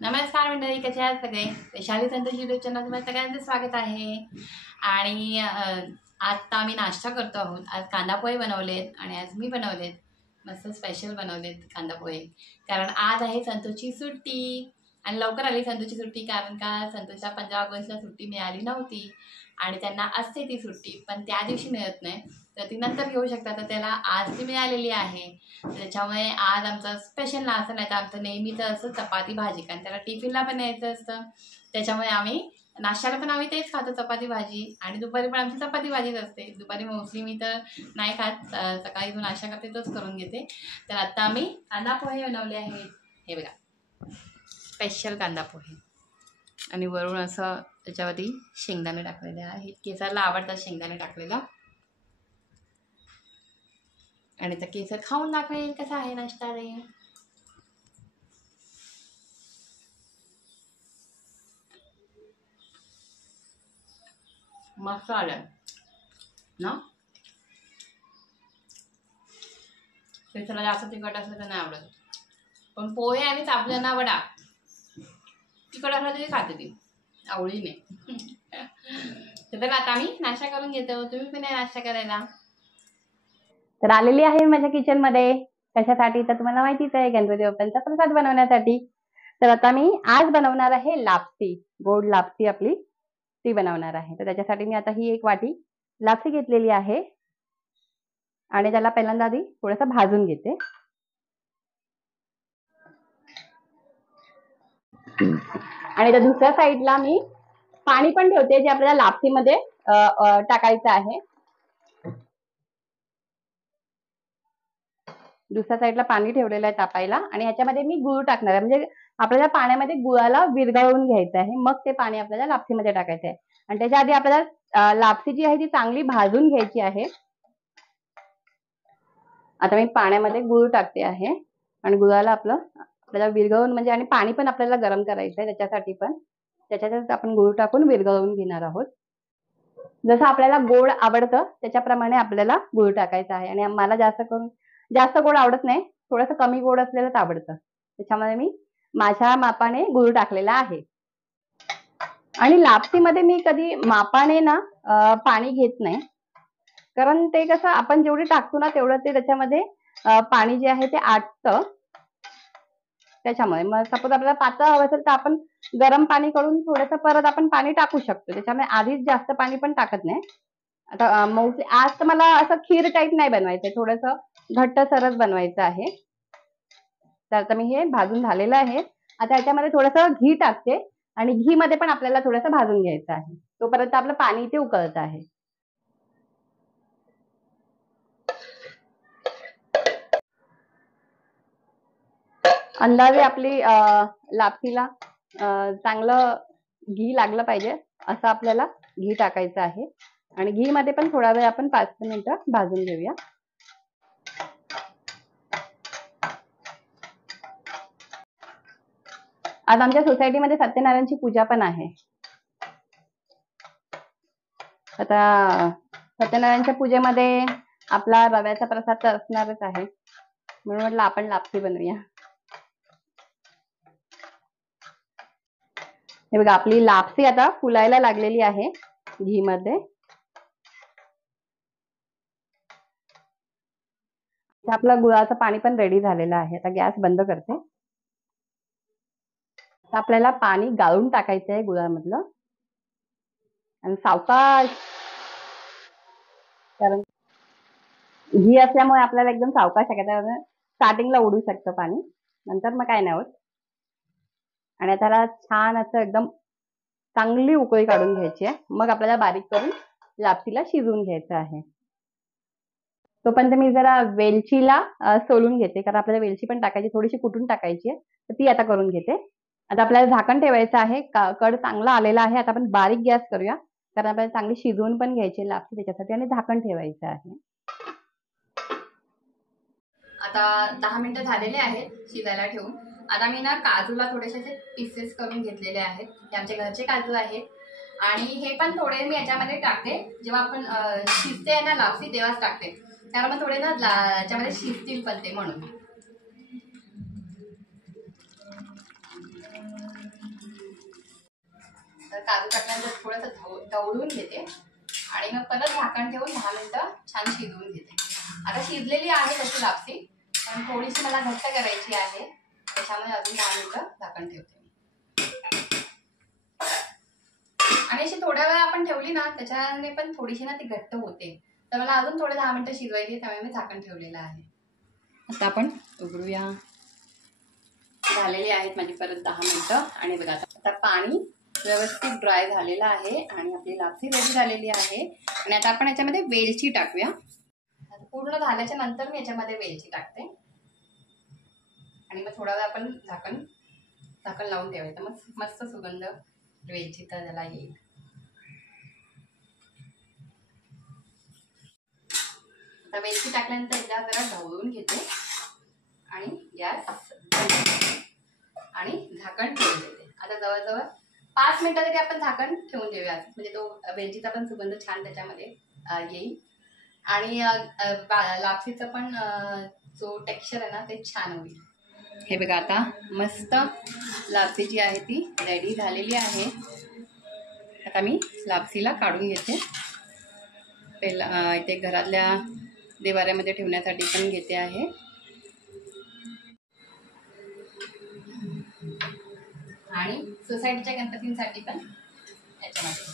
नमस्कार मंडळी, कसे आहात सगळे? वैशाली संतोष यूट्यूब चॅनलमध्ये सगळ्यांचं स्वागत आहे. आणि आता आम्ही नाश्ता करतो आहोत. आज कांदा पोहे बनवलेत आणि आज मी बनवलेत, मस्त स्पेशल बनवलेत कांदा पोहे. कारण आज आहे संतोषची सुट्टी आणि लवकर आली संतोषची सुट्टी, कारण का संतोषला 15 ऑगस्टला सुट्टी मिळाली नव्हती आणि त्यांना असते ती सुट्टी, पण त्या दिवशी मिळत नाही, तर ती नंतर घेऊ शकतात. तर त्याला आज ती मिळालेली आहे, त्याच्यामुळे आज आमचा स्पेशल नाश्ता, नाही तर आमचं नेहमीचं असं चपाती भाजी, कारण त्याला टिफिनला पण न्यायचं असतं. त्याच्यामुळे आम्ही नाश्त्याला पण आम्ही तेच खातो, चपाती भाजी, आणि दुपारी पण आमची चपाती भाजीच असते. दुपारी मोस्टली मी तर नाही खात, सकाळी जो नाश्ता करते तोच करून घेते. तर आत्ता आम्ही कांदा पोहे बनवले आहेत. हे बघा, स्पेशल कांदा पोहे, आणि वरून असं त्याच्यावरती शेंगदाणे टाकलेले आहेत. केसाला आवडतात शेंगदाणे टाकलेला, आणि तर केसर खाऊन दाखवेल कसा आहे नाश्ता रे. मस्त आलं ना. केसरला जास्त तिखट असलं तर नाही आवडत, पण पोहे आणि साबुदाणा वडा तिखट असलं तरी खाते ती आवडीने. तर आता आम्ही नाश्ता करून घेतो. तुम्ही पण आहे नाश्ता करायला. तर आलेली आहे माझ्या किचनमध्ये. कशासाठी तर तुम्हाला माहितीच आहे, गणपती बाप्पांचा प्रसाद बनवण्यासाठी. तर आता मी आज बनवणार आहे लापसी, गोड लापसी आपली ती बनवणार आहे. तर त्याच्यासाठी मी आता ही एक वाटी लापसी घेतलेली आहे आणि त्याला पहिल्यांदा आधी थोडंसं भाजून घेते. आणि त्या दुसऱ्या साईडला मी पाणी पण ठेवते, जे आपल्याला लापसीमध्ये टाकायचं आहे. दुसऱ्या साईडला पाणी ठेवलेलं आहे तापायला, आणि ह्याच्यामध्ये मी गूळ टाकणार आहे. म्हणजे आपल्याला पाण्यामध्ये गुळाला विरघळवून घ्यायचं आहे, मग ते पाणी आपल्याला लापसीमध्ये टाकायचं आहे. आणि त्याच्या आधी आपल्याला लापसी जी आहे ती चांगली भाजून घ्यायची आहे. आता मी पाण्यामध्ये गूळ टाकते आहे, आणि गुळाला आपल्याला विरघळवून, म्हणजे आणि पाणी पण आपल्याला गरम करायचं आहे त्याच्यासाठी, पण त्याच्यातच आपण गूळ टाकून विरघळवून घेणार आहोत. जसं आपल्याला गोड आवडतं त्याच्याप्रमाणे आपल्याला गूळ टाकायचा आहे. आणि मला जास्त गोड आवडत नाही, थोडंसं कमी गोड असलेलंच आवडतं, त्याच्यामुळे मी माझ्या मापाने गूळ टाकलेला आहे. आणि लापसीमध्ये मी कधी मापाने ना पाणी घेत नाही, कारण ते कसं आपण जेवढी टाकतो ना तेवढं ते त्याच्यामध्ये पाणी जे आहे ते आटतं. त्याच्यामुळे मग सपोज आपल्याला पातळ हवं असेल तर आपण गरम पाणी करून थोडंसं परत आपण पाणी टाकू शकतो. त्याच्यामुळे आधीच जास्त पाणी पण टाकत नाही. आता मोस्टली आज तर मला असं खीर टाईप नाही बनवायचंय, थोडंसं घट्ट सरस बनवायचं आहे. तर आता मी हे भाजून झालेलं आहे. आता याच्यामध्ये थोडंसं घी टाकते, आणि घी मध्ये पण आपल्याला थोडंसं भाजून घ्यायचं आहे. तोपर्यंत आपलं पाणी इथे उकळत आहे. अंदाजे आपली लापसीला चांगलं घी लागलं पाहिजे असं आपल्याला घी टाकायचं आहे. आणि घी मध्ये पण थोडा वेळ आपण 5 मिनिटं भाजून घेऊया. आज आमच्या सोसायटीमध्ये सत्यनारायणची पूजा पण आहे. आता सत्यनारायणच्या पूजेमध्ये आपला रव्याचा प्रसाद तर असणारच आहे, म्हणून म्हटलं आपण लापसी बनवूया. हे बघा, आपली लापसी आता फुलायला लागलेली आहे घी मध्ये. आपलं गुळाचं पाणी पण रेडी झालेलं आहे. आता गॅस बंद करते. आपल्याला पाणी गाळून टाकायचं आहे गुळामधलं, आणि सावकाश, कारण घी असल्यामुळे आपल्याला एकदम सावकाश टाकायचं. स्टार्टिंगला उडू शकतं पाणी, नंतर मग काय नाही होत. आणि त्याला छान असं एकदम चांगली उकळी काढून घ्यायची आहे. मग आपल्याला बारीक करून लापसीला शिजवून घ्यायचं आहे. तोपर्यंत मी जरा वेलचीला सोलून घेते, कारण आपल्याला वेलची पण टाकायची, थोडीशी कुटून टाकायची आहे, तर ती आता करून घेते. आता आपल्याला झाकण ठेवायचं आहे. कड चांगला आलेला आहे. आता आपण बारीक गॅस करूया, कारण आपल्याला चांगली शिजवून पण घ्यायची लापसी त्याच्यासाठी, आणि झाकण ठेवायचं आहे. आता 10 मिनिटं झालेले आहेत शिजायला ठेवून. आता मी ना काजूला थोडेसे पीसेस करून घेतलेले आहेत. हे आमचे घरचे काजू आहेत, आणि हे पण थोडे मी याच्यामध्ये टाकते. जेव्हा आपण शिजते ना लापसी तेव्हाच टाकते, कारण मग थोडे ना याच्यामध्ये शिजतील पण ते, म्हणून. काजू टाकल्यानंतर थोडंसं ढवळून घेते आणि मग परत झाकण ठेवून 10 मिनिटं छान शिजवून घेते. आता शिजलेली आहे तशी लापसी, पण थोडीशी मला घट्ट करायची आहे, त्याच्यामुळे अजून 10 मिनिटं झाकण ठेवते मी. आणि अशी थोड्या वेळ आपण ठेवली ना त्याच्याने पण थोडीशी ना ती घट्ट होते, तर मला अजून थोडे 10 मिनिटं शिजवायची, त्यामुळे मी झाकण ठेवलेलं आहे. आता आपण उघडूया. झालेली आहेत माझी परत 10 मिनिटं आणि बघा आता पाणी व्यवस्थित ड्राय झालेलं आहे आणि आपली लापसी रेडी झालेली आहे. आणि आता आपण याच्यामध्ये वेलची टाकूया. पूर्ण झाल्याच्या नंतर मी याच्यामध्ये वेलची टाकते आणि मग थोडा वेळ आपण झाकण लावून ठेवायचं, मग मस्त सुगंध वेलचीचा त्याला येईल. आता वेलची टाकल्यानंतर एकदा जरा ढवळून घेते आणि गॅस आणि झाकण ठेवून देते. आता जवळजवळ 5 मिनिटं तरी आपण झाकण ठेवून देऊया, म्हणजे तो वेलचीचा पण सुगंध छान त्याच्यामध्ये येईल आणि लापसीचं पण जो टेक्स्चर आहे ना ते छान होईल. हे बघा आता मस्त लापसी जी आहे ती रेडी झालेली आहे. आता मी लापसीला काढून घेते. पहिला इथे घरातल्या देवाऱ्यामध्ये ठेवण्यासाठी पण घेते आहे आणि सोसायटीच्या गणपतींसाठी पण याच्यामध्ये.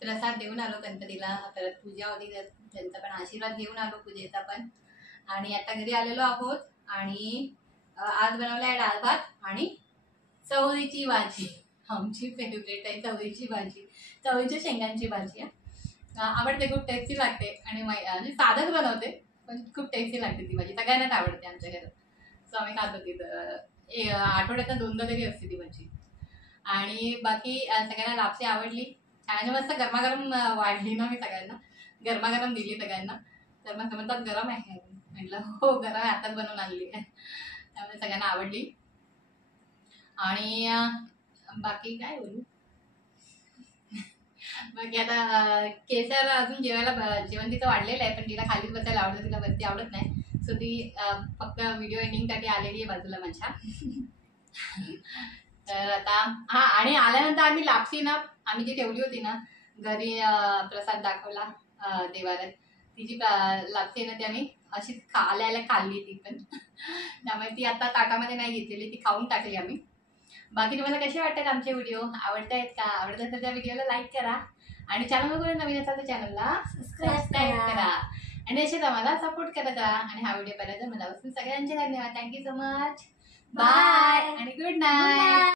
प्रसाद देऊन आलो गणपतीला, परत पूजा होती त्यांचा पण आशीर्वाद घेऊन आलो पूजेचा पण. आणि आता घरी आलेलो आहोत आणि आज बनवलाय डाळ भात आणि चवळीची भाजी, आमची फेवरेट आहे चवळीची भाजी, चवळीच्या शेंगांची भाजी. आवडते, खूप टेस्टी लागते आणि साधंच बनवते पण खूप टेस्टी लागते ती भाजी, सगळ्यांनाच आवडते आमच्या घरात. सो आम्ही खातो ती आठवड्यात 2दा तरी असते ती भाजी. आणि बाकी सगळ्यांना लापसी आवडली, छान मस्त गरमागरम वाढली ना, मी सगळ्यांना गरमागरम दिली सगळ्यांना. तर मग म्हणतात गरम आहे, म्हटलं हो गरम आहे, आताच बनवून आणली आहे, त्यामुळे सगळ्यांना आवडली. आणि बाकी काय बोलू, बाकी आता केसर अजून जेवण तिचं वाढलेलं आहे, पण तिला खालीच बसायला आवडतं, तिला वरती आवडत नाही. सो ती फक्त व्हिडिओ एंडिंगसाठी आलेली आहे बाजूला माझ्या. तर आता आणि आल्यानंतर आम्ही लापसी ना, आम्ही जी ठेवली होती ना घरी, प्रसाद दाखवला देवाऱ्यात ती जी लागते ना ती आम्ही अशीच आल्याला खाल्ली ती पण. त्यामुळे ती आता ताटामध्ये नाही घेतलेली, ती खाऊन टाकली आम्ही. बाकी तुम्हाला कसे वाटतात आमचे व्हिडिओ, आवडतायत का? आवडत असेल तर व्हिडिओला लाईक करा आणि चॅनल वगैरे नवीन असाल तर चॅनलला सबस्क्राईब करा आणि असेच आम्हाला सपोर्ट करत राहा. आणि हा व्हिडिओ पाहिल्याबद्दल मनापासून सगळ्यांचे धन्यवाद. Thank you so much. बाय आणि गुड नाईट.